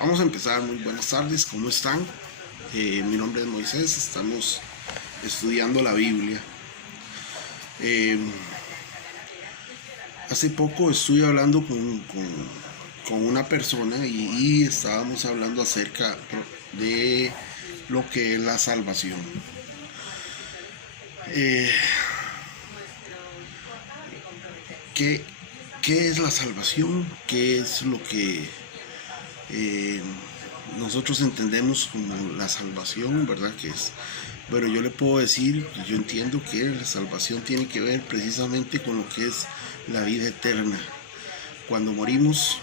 Vamos a empezar. Muy buenas tardes, ¿cómo están? Mi nombre es Moisés, estamos estudiando la Biblia. Hace poco estuve hablando con una persona y estábamos hablando acerca de lo que es la salvación. ¿Qué es la salvación? ¿Qué es lo que nosotros entendemos como la salvación, verdad? Que es, bueno, yo le puedo decir, yo entiendo que la salvación tiene que ver precisamente con lo que es la vida eterna. Cuando morimos,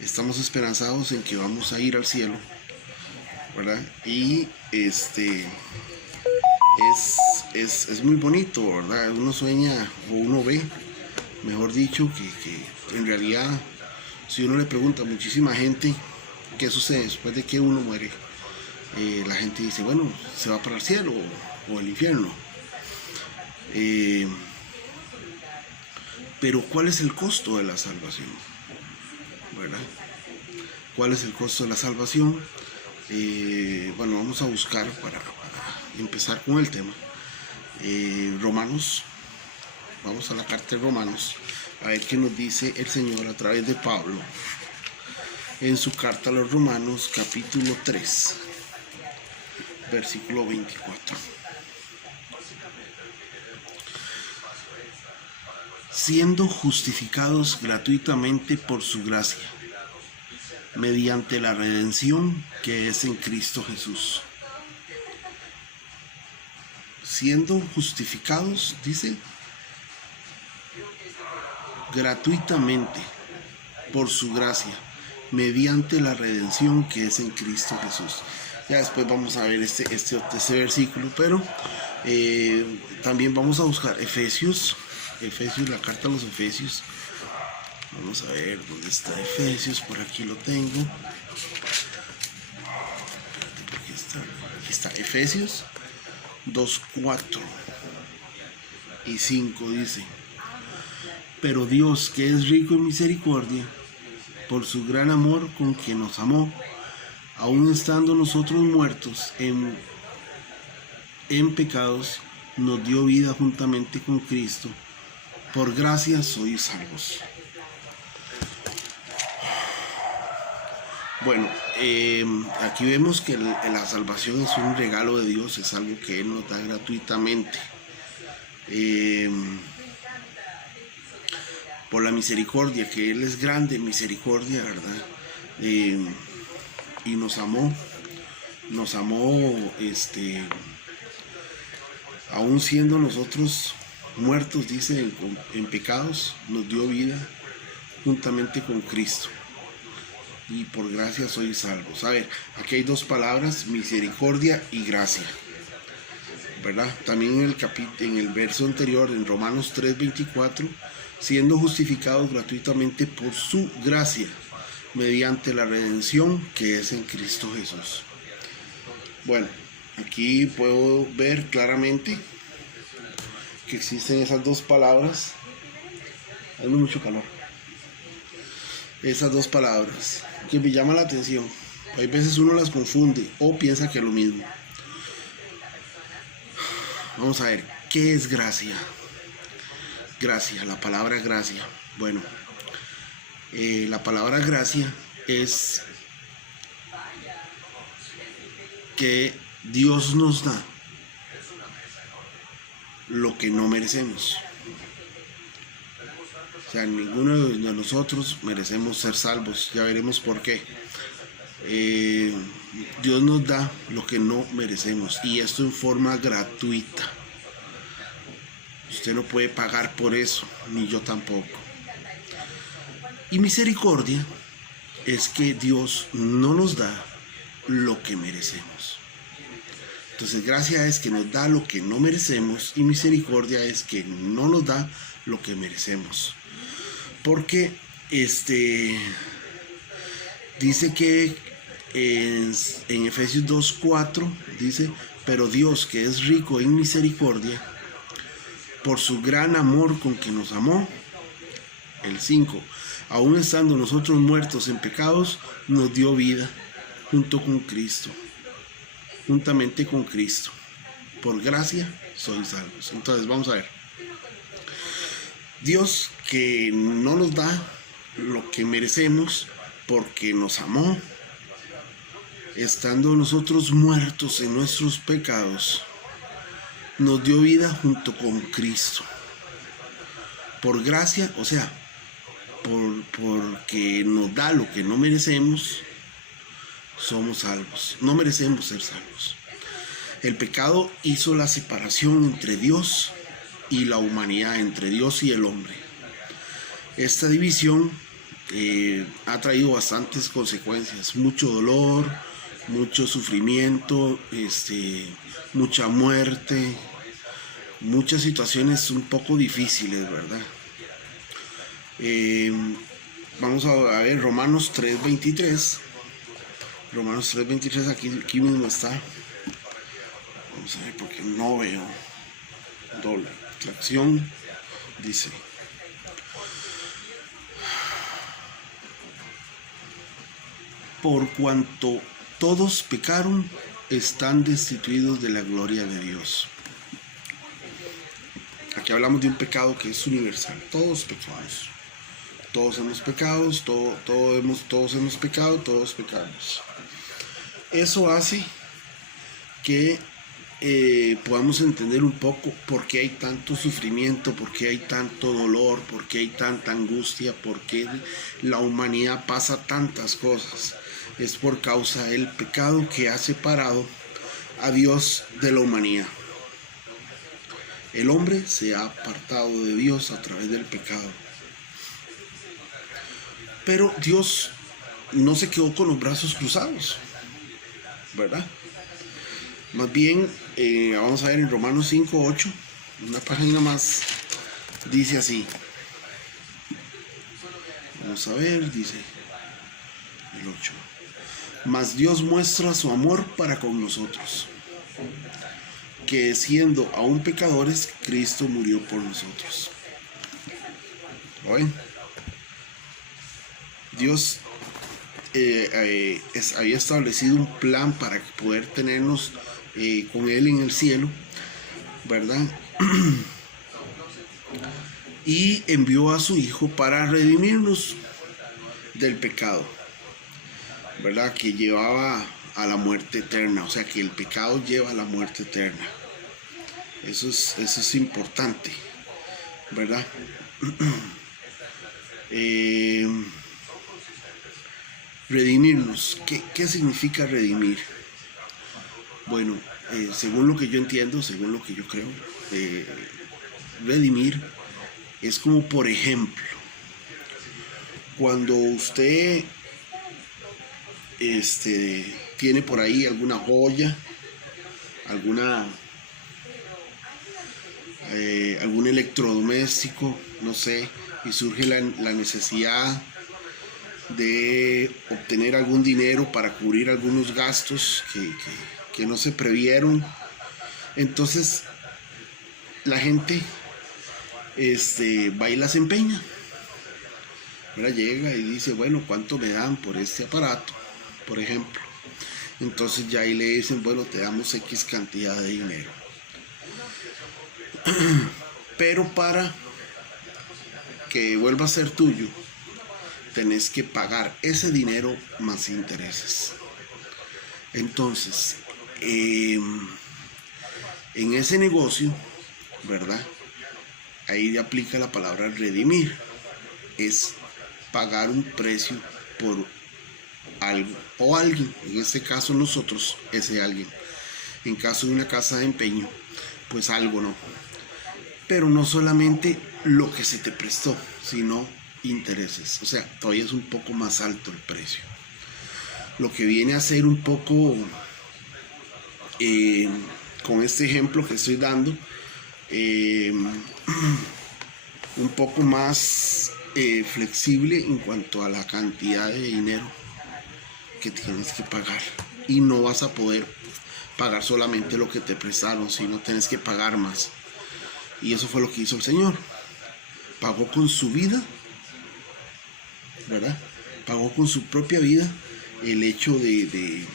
estamos esperanzados en que vamos a ir al cielo, ¿verdad? Y es muy bonito, ¿verdad? Uno sueña o uno ve, mejor dicho, que en realidad, si uno le pregunta a muchísima gente qué sucede después de que uno muere, la gente dice, bueno, se va para el cielo o el infierno. Pero ¿cuál es el costo de la salvación? ¿Verdad? ¿Cuál es el costo de la salvación? Bueno, vamos a buscar para empezar con el tema. Romanos, vamos a la carta de Romanos, a ver qué nos dice el Señor a través de Pablo en su carta a los Romanos, capítulo 3, versículo 24. Siendo justificados gratuitamente por su gracia, mediante la redención que es en Cristo Jesús. Siendo justificados, dice, gratuitamente por su gracia, mediante la redención que es en Cristo Jesús. Ya después vamos a ver este versículo, pero también vamos a buscar Efesios, la carta a los Efesios. Vamos a ver dónde está Efesios, por aquí lo tengo. Aquí está Efesios 2, 4 y 5 dice: pero Dios, que es rico en misericordia, por su gran amor con que nos amó, aun estando nosotros muertos en pecados, nos dio vida juntamente con Cristo. Por gracia sois salvos. Bueno, aquí vemos que la salvación es un regalo de Dios, es algo que Él nos da gratuitamente. Por la misericordia, que Él es grande en misericordia, ¿verdad? Y nos amó, aún siendo nosotros muertos, dice, en pecados, nos dio vida juntamente con Cristo. Y por gracia sois salvos. A ver, aquí hay dos palabras, misericordia y gracia, ¿verdad? También en el verso anterior, en Romanos 3:24, siendo justificados gratuitamente por su gracia, mediante la redención que es en Cristo Jesús. Bueno, aquí puedo ver claramente que existen esas dos palabras. Hay mucho calor. Esas dos palabras que me llaman la atención. Hay veces uno las confunde o piensa que es lo mismo. Vamos a ver, ¿qué es gracia? Gracia, la palabra gracia. Bueno, la palabra gracia es que Dios nos da lo que no merecemos. O sea, ninguno de nosotros merecemos ser salvos. Ya veremos por qué. Dios nos da lo que no merecemos, y esto en forma gratuita. Usted no puede pagar por eso, ni yo tampoco. Y misericordia es que Dios no nos da lo que merecemos. Entonces, gracia es que nos da lo que no merecemos, y misericordia es que no nos da lo que merecemos. Porque dice que en Efesios 2:4 dice: pero Dios, que es rico en misericordia, por su gran amor con que nos amó. El 5, aún estando nosotros muertos en pecados, nos dio vida junto con Cristo, juntamente con Cristo. Por gracia sois salvos. Entonces vamos a ver. Dios, que no nos da lo que merecemos porque nos amó, estando nosotros muertos en nuestros pecados, nos dio vida junto con Cristo. Por gracia, o sea, porque nos da lo que no merecemos, somos salvos. No merecemos ser salvos. El pecado hizo la separación entre Dios y la humanidad, entre Dios y el hombre. Esta división ha traído bastantes consecuencias, mucho dolor, mucho sufrimiento, mucha muerte, muchas situaciones un poco difíciles, ¿verdad? Vamos a ver Romanos 3:23. Romanos 3:23, aquí mismo está. Vamos a ver porque no veo doble tracción. Dice: por cuanto todos pecaron, están destituidos de la gloria de Dios. Aquí hablamos de un pecado que es universal. Todos pecamos. Todos hemos pecado, todos hemos pecado, todos pecamos. Eso hace que podamos entender un poco por qué hay tanto sufrimiento, por qué hay tanto dolor, por qué hay tanta angustia, por qué la humanidad pasa tantas cosas. Es por causa del pecado que ha separado a Dios de la humanidad. El hombre se ha apartado de Dios a través del pecado. Pero Dios no se quedó con los brazos cruzados, ¿verdad? Más bien, vamos a ver en Romanos 5:8, una página más, dice así. Vamos a ver, dice el 8. Mas Dios muestra su amor para con nosotros, que siendo aún pecadores, Cristo murió por nosotros. ¿Oyen? Dios había establecido un plan para poder tenernos con Él en el cielo, ¿verdad? Y envió a su Hijo para redimirnos del pecado, ¿verdad? Que llevaba a la muerte eterna, o sea que el pecado lleva a la muerte eterna. Eso es importante, ¿verdad? Redimirnos. ¿Qué significa redimir? Bueno, según lo que yo entiendo, según lo que yo creo, redimir es como, por ejemplo, cuando usted tiene por ahí alguna joya, algún electrodoméstico, no sé, y surge la necesidad de obtener algún dinero para cubrir algunos gastos que no se previeron. Entonces la gente va y las empeña, ¿verdad? Llega y dice, bueno, ¿cuánto me dan por este aparato, por ejemplo? Entonces ya ahí le dicen, bueno, te damos X cantidad de dinero. Pero para que vuelva a ser tuyo, tenés que pagar ese dinero más intereses. Entonces, en ese negocio, ¿verdad? Ahí aplica la palabra redimir. Es pagar un precio por algo o alguien. En este caso nosotros, ese alguien. En caso de una casa de empeño, pues algo, ¿no? Pero no solamente lo que se te prestó, sino intereses. O sea, todavía es un poco más alto el precio. Lo que viene a ser un poco, con este ejemplo que estoy dando, un poco más flexible en cuanto a la cantidad de dinero que tienes que pagar. Y no vas a poder pagar solamente lo que te prestaron, sino tienes que pagar más. Y eso fue lo que hizo el Señor. Pagó con su vida ¿verdad? Pagó con su propia vida el hecho de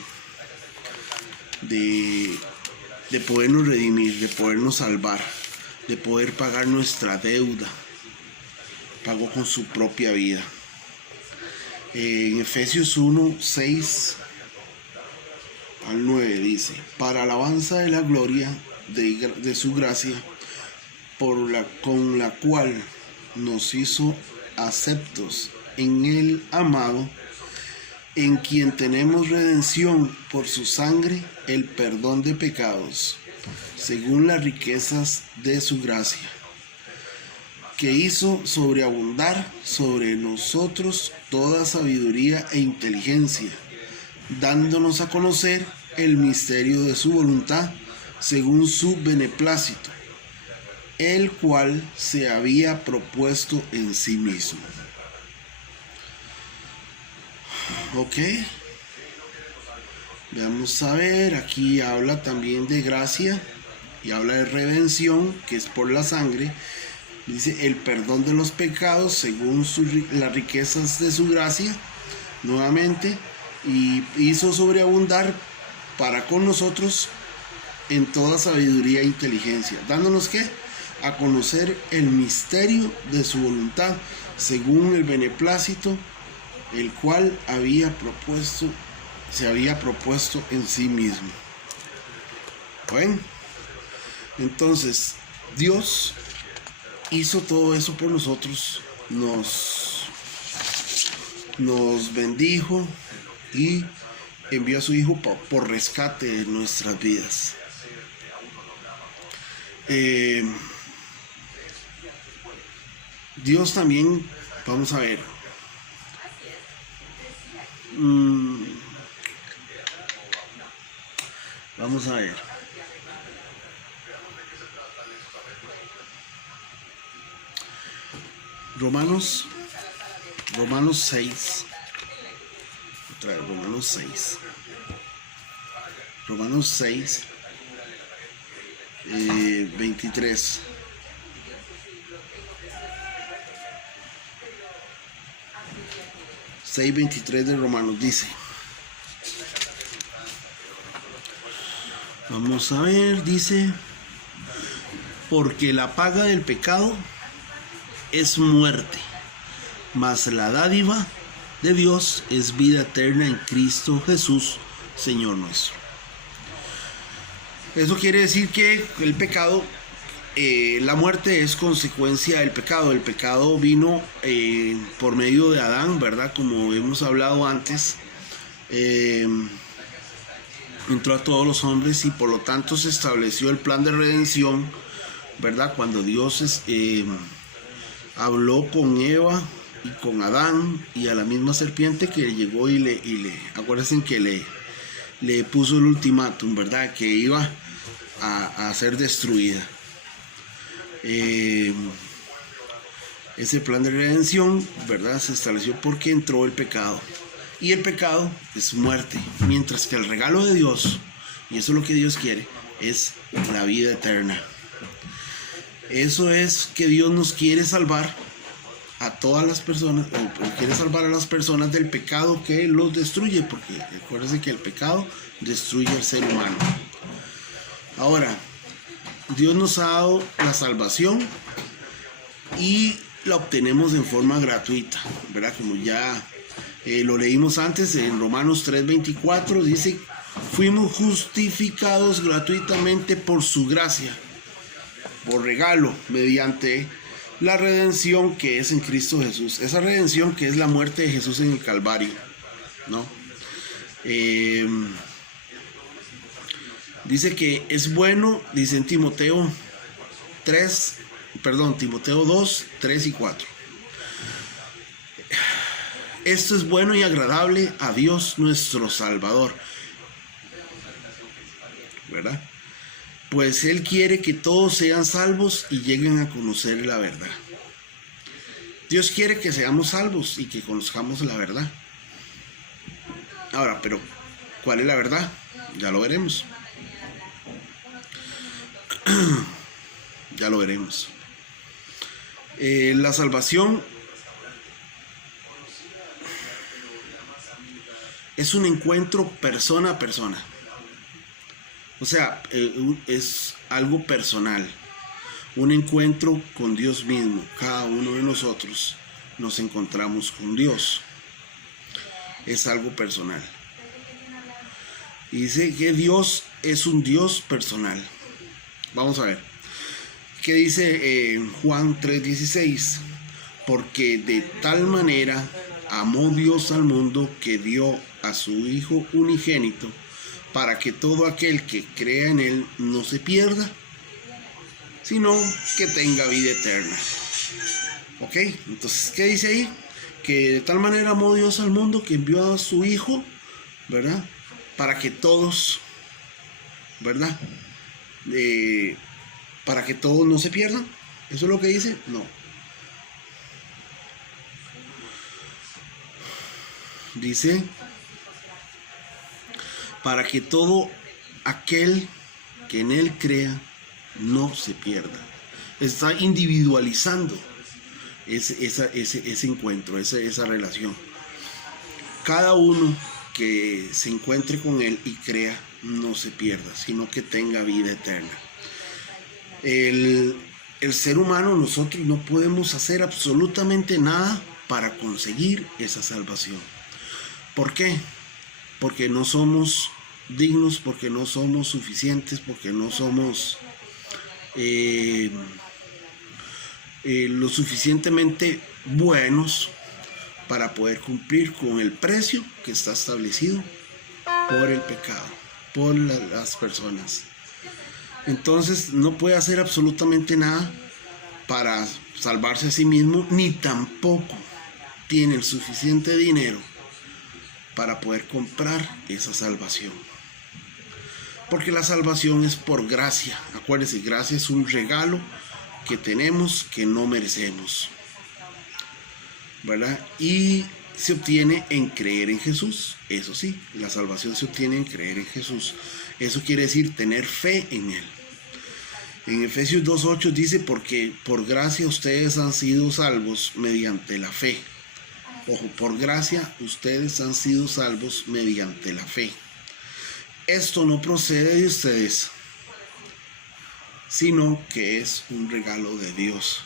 podernos redimir, de podernos salvar, de poder pagar nuestra deuda. Pagó con su propia vida. En Efesios 1, 6 al 9 dice: para alabanza de la gloria de su gracia, con la cual nos hizo aceptos en el amado, en quien tenemos redención por su sangre, el perdón de pecados, según las riquezas de su gracia, que hizo sobreabundar sobre nosotros toda sabiduría e inteligencia, dándonos a conocer el misterio de su voluntad, según su beneplácito, el cual se había propuesto en sí mismo. Ok, vamos a ver, aquí habla también de gracia y habla de redención, que es por la sangre. Dice el perdón de los pecados según las riquezas de su gracia, nuevamente, y hizo sobreabundar para con nosotros en toda sabiduría e inteligencia, dándonos ¿qué? A conocer el misterio de su voluntad, según el beneplácito, el cual se había propuesto en sí mismo. Bueno, entonces Dios hizo todo eso por nosotros, nos bendijo y envió a su Hijo por rescate de nuestras vidas. Dios también, vamos a ver, vamos a ver, Romanos 6, otra vez, Romanos 6, 23. de Romanos dice, vamos a ver, dice: porque la paga del pecado es muerte, mas la dádiva de Dios es vida eterna en Cristo Jesús, Señor nuestro. Eso quiere decir que el pecado, la muerte es consecuencia del pecado. El pecado vino por medio de Adán, ¿verdad? Como hemos hablado antes, entró a todos los hombres y por lo tanto se estableció el plan de redención, ¿verdad? Cuando Dios habló con Eva y con Adán y a la misma serpiente que llegó y le acuérdense que le puso el ultimátum, ¿verdad? Que iba a ser destruida. Ese plan de redención, ¿verdad? Se estableció porque entró el pecado. Y el pecado es muerte, mientras que el regalo de Dios, y eso es lo que Dios quiere, es la vida eterna. Eso es que Dios nos quiere salvar a todas las personas, o quiere salvar a las personas del pecado que los destruye, porque recuérdense que el pecado destruye al ser humano. Ahora, Dios nos ha dado la salvación y la obtenemos en forma gratuita, ¿verdad? Como ya lo leímos antes en Romanos 3:24, dice: fuimos justificados gratuitamente por su gracia, por regalo, mediante la redención que es en Cristo Jesús. Esa redención que es la muerte de Jesús en el Calvario, ¿no? Dice que es bueno, dice en Timoteo 2, 3 y 4. Esto es bueno y agradable a Dios nuestro Salvador, ¿verdad? Pues Él quiere que todos sean salvos y lleguen a conocer la verdad. Dios quiere que seamos salvos y que conozcamos la verdad. Ahora, pero ¿cuál es la verdad? Ya lo veremos. Ya lo veremos. La salvación es un encuentro persona a persona. O sea, es algo personal. Un encuentro con Dios mismo. Cada uno de nosotros nos encontramos con Dios. Es algo personal. Y dice que Dios es un Dios personal. Vamos a ver. ¿Qué dice Juan 3:16? Porque de tal manera amó Dios al mundo que dio a su Hijo unigénito, para que todo aquel que crea en Él no se pierda, sino que tenga vida eterna. ¿Ok? Entonces, ¿qué dice ahí? Que de tal manera amó Dios al mundo que envió a su Hijo, ¿verdad? Para que todos, ¿verdad? Para que todos no se pierdan. ¿Eso es lo que dice? No. Dice, para que todo aquel que en Él crea no se pierda. Está individualizando ese encuentro, esa relación. Cada uno que se encuentre con Él y crea no se pierda, sino que tenga vida eterna. El ser humano, nosotros no podemos hacer absolutamente nada para conseguir esa salvación. ¿Por qué? Porque no somos dignos, porque no somos suficientes, porque no somos lo suficientemente buenos para poder cumplir con el precio que está establecido por el pecado, por las personas. Entonces no puede hacer absolutamente nada para salvarse a sí mismo, ni tampoco tiene el suficiente dinero para poder comprar esa salvación. Porque la salvación es por gracia. Acuérdense, gracia es un regalo que tenemos que no merecemos, ¿verdad? Y se obtiene en creer en Jesús. Eso sí, la salvación se obtiene en creer en Jesús. Eso quiere decir tener fe en Él. En Efesios 2:8 dice, porque por gracia ustedes han sido salvos mediante la fe. Ojo, por gracia ustedes han sido salvos mediante la fe. Esto no procede de ustedes, sino que es un regalo de Dios.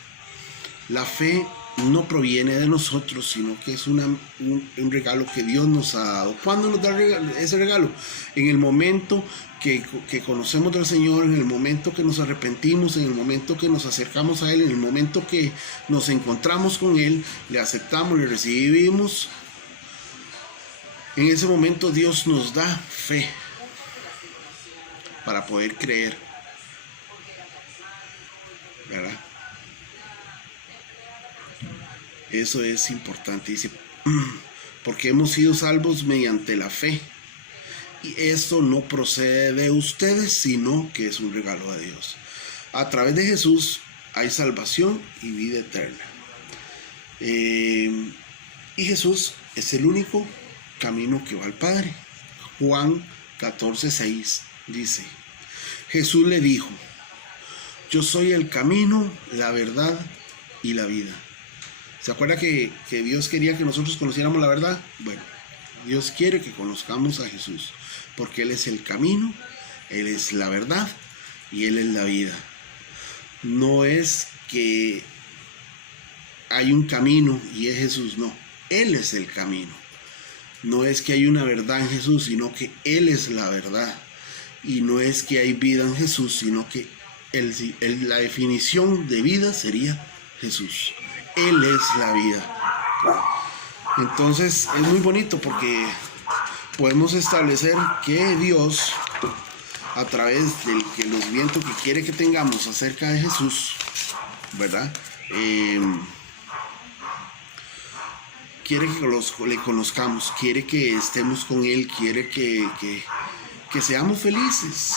La fe no proviene de nosotros, sino que es un regalo que Dios nos ha dado. ¿Cuándo nos da ese regalo? En el momento que conocemos del Señor, en el momento que nos arrepentimos, en el momento que nos acercamos a Él, en el momento que nos encontramos con Él, le aceptamos, le recibimos. En ese momento Dios nos da fe para poder creer, ¿verdad? Eso es importante. Dice, porque hemos sido salvos mediante la fe. Y esto no procede de ustedes, sino que es un regalo de Dios. A través de Jesús hay salvación y vida eterna. Y Jesús es el único camino que va al Padre. Juan 14:6 dice, Jesús le dijo, yo soy el camino, la verdad y la vida. ¿Se acuerda que Dios quería que nosotros conociéramos la verdad? Bueno, Dios quiere que conozcamos a Jesús, porque Él es el camino, Él es la verdad y Él es la vida. No es que hay un camino y es Jesús, no. Él es el camino. No es que hay una verdad en Jesús, sino que Él es la verdad. Y no es que hay vida en Jesús, sino que la definición de vida sería Jesús. Él es la vida. Entonces es muy bonito porque podemos establecer que Dios, a través del conocimiento que quiere que tengamos acerca de Jesús, ¿verdad? Quiere que le conozcamos, quiere que estemos con Él, quiere que seamos felices,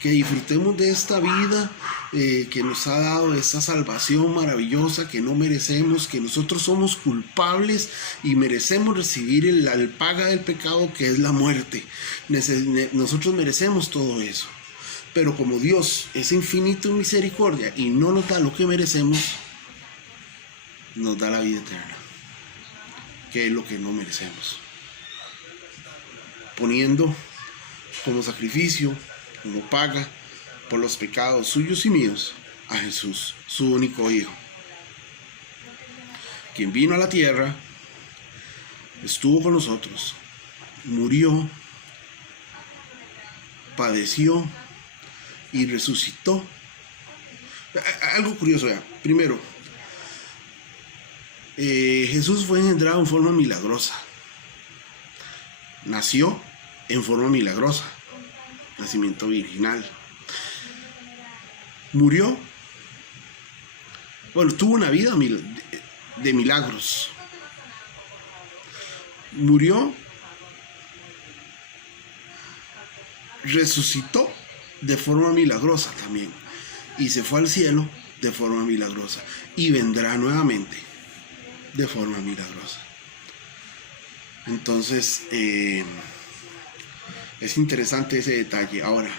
que disfrutemos de esta vida que nos ha dado, esta salvación maravillosa que no merecemos, que nosotros somos culpables y merecemos recibir la paga del pecado, que es la muerte. Nosotros merecemos todo eso, pero como Dios es infinito en misericordia y no nos da lo que merecemos, nos da la vida eterna, que es lo que no merecemos. poniendo como sacrificio, como paga por los pecados suyos y míos, a Jesús, su único Hijo, quien vino a la tierra, estuvo con nosotros, murió, padeció y resucitó. Algo curioso ya. Primero, Jesús fue engendrado en forma milagrosa. Nació en forma milagrosa. Nacimiento virginal. Murió. Bueno, tuvo una vida de milagros. Murió. Resucitó de forma milagrosa también. Y se fue al cielo de forma milagrosa. Y vendrá nuevamente de forma milagrosa. Entonces, es interesante ese detalle. Ahora,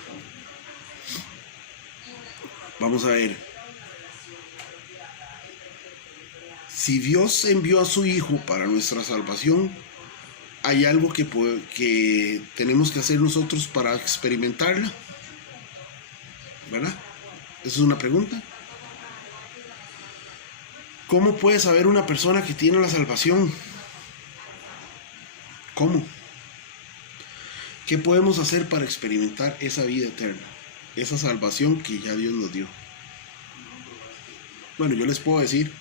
vamos a ver. Si Dios envió a su Hijo para nuestra salvación, ¿hay algo que tenemos que hacer nosotros para experimentarla? ¿Verdad? Esa es una pregunta. ¿Cómo puede saber una persona que tiene la salvación? ¿Cómo? ¿Qué podemos hacer para experimentar esa vida eterna? Esa salvación que ya Dios nos dio. Bueno, yo les puedo decir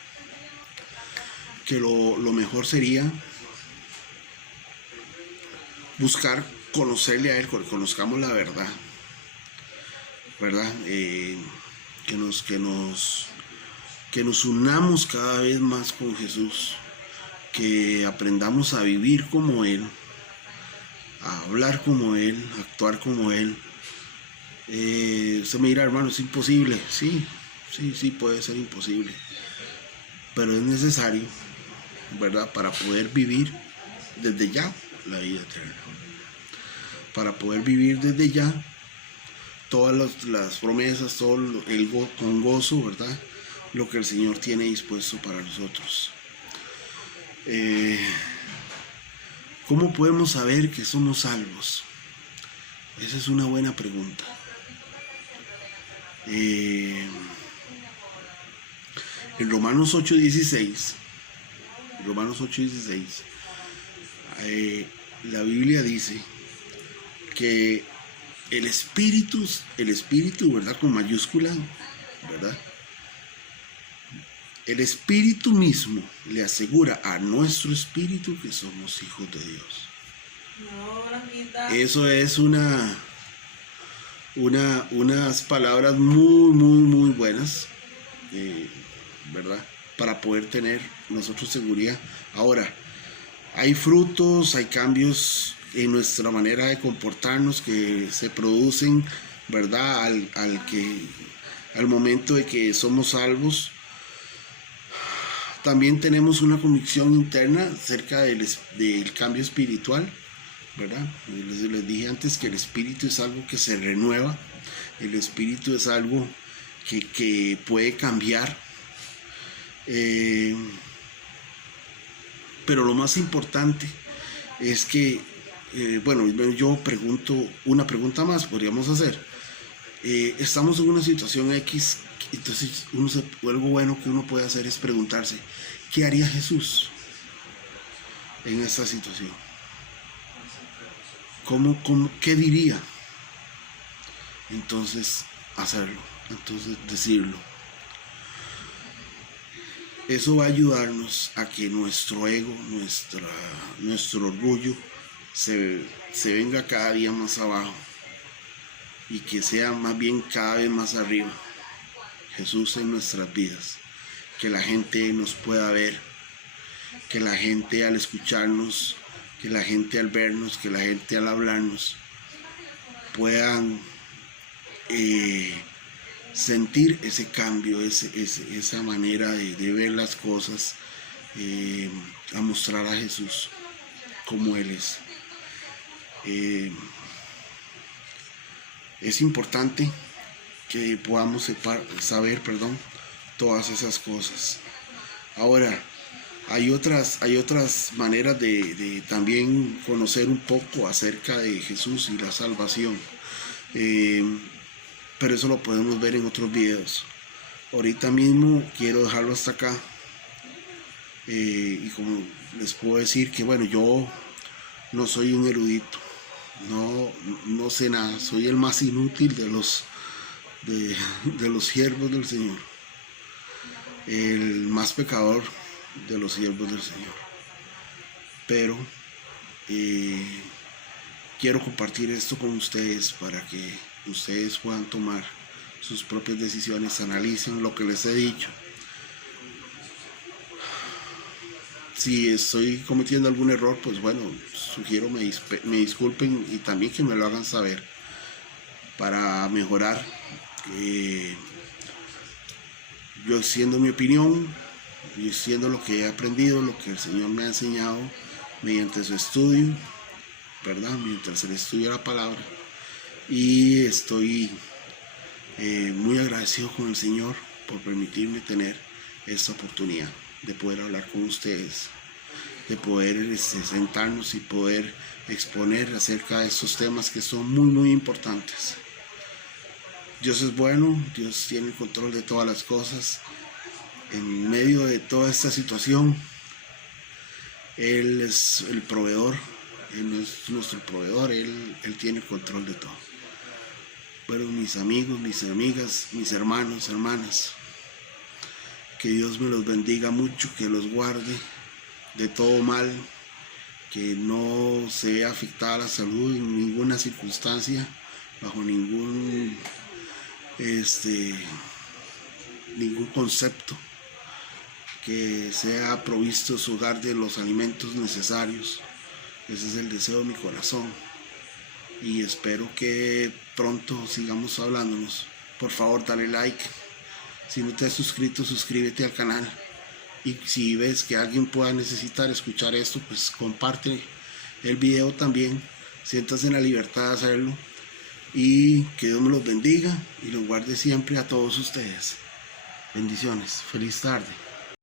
que lo mejor sería buscar conocerle a Él, que conozcamos la verdad. ¿Verdad? Que nos unamos cada vez más con Jesús, que aprendamos a vivir como Él, a hablar como Él, a actuar como Él. Usted me dirá, hermano, es imposible. Sí, puede ser imposible, pero es necesario, ¿verdad? Para poder vivir desde ya la vida eterna, para poder vivir desde ya todas las promesas, con gozo, ¿verdad? Lo que el Señor tiene dispuesto para nosotros. ¿Cómo podemos saber que somos salvos? Esa es una buena pregunta. En Romanos 8:16, la Biblia dice que el espíritu, ¿verdad? Con mayúscula, ¿verdad? El Espíritu mismo le asegura a nuestro espíritu que somos hijos de Dios. Eso es unas palabras muy buenas, ¿verdad? Para poder tener nosotros seguridad. Ahora, hay frutos, hay cambios en nuestra manera de comportarnos que se producen, ¿verdad? Al momento de que somos salvos. También tenemos una convicción interna acerca del cambio espiritual, ¿verdad? Les dije antes que el espíritu es algo que se renueva, el espíritu es algo que puede cambiar. Pero lo más importante es que, bueno, yo pregunto, una pregunta más podríamos hacer. Estamos en una situación X, entonces algo bueno que uno puede hacer es preguntarse, ¿qué haría Jesús en esta situación? ¿Qué diría? Entonces hacerlo, entonces decirlo. Eso va a ayudarnos a que nuestro ego, nuestro orgullo se venga cada día más abajo y que sea más bien cada vez más arriba. Jesús en nuestras vidas, que la gente nos pueda ver, que la gente al escucharnos, que la gente al vernos, que la gente al hablarnos puedan sentir ese cambio, esa manera de ver las cosas, a mostrar a Jesús como Él es. Es importante que podamos saber todas esas cosas. Ahora, Hay otras maneras de también conocer un poco acerca de Jesús y la salvación. Eh, pero eso lo podemos ver en otros videos. Ahorita mismo quiero dejarlo hasta acá. Y como les puedo decir que bueno, yo no soy un erudito, no sé nada, soy el más inútil de los siervos del Señor, el más pecador de los siervos del Señor. Pero quiero compartir esto con ustedes para que ustedes puedan tomar sus propias decisiones, analicen lo que les he dicho. Si estoy cometiendo algún error, pues bueno, sugiero me disculpen y también que me lo hagan saber para mejorar. Yo siendo mi opinión, yo siendo lo que he aprendido, lo que el Señor me ha enseñado mediante su estudio, ¿verdad? Mientras el estudio de la palabra. Y estoy muy agradecido con el Señor por permitirme tener esta oportunidad de poder hablar con ustedes, de poder sentarnos y poder exponer acerca de estos temas que son muy importantes. Dios es bueno, Dios tiene el control de todas las cosas. En medio de toda esta situación, Él es el proveedor, Él es nuestro proveedor, Él tiene el control de todo. Bueno, mis amigos, mis amigas, mis hermanos, hermanas, que Dios me los bendiga mucho, que los guarde de todo mal, que no se vea afectada la salud en ninguna circunstancia, bajo ningún concepto, que sea provisto su hogar de los alimentos necesarios. Ese es el deseo de mi corazón y espero que pronto sigamos hablándonos. Por favor, dale like. Si no te has suscrito, suscríbete al canal. Y si ves que alguien pueda necesitar escuchar esto, pues comparte el video también. Siéntase en la libertad de hacerlo. Y que Dios me los bendiga y los guarde siempre a todos ustedes. Bendiciones. Feliz tarde.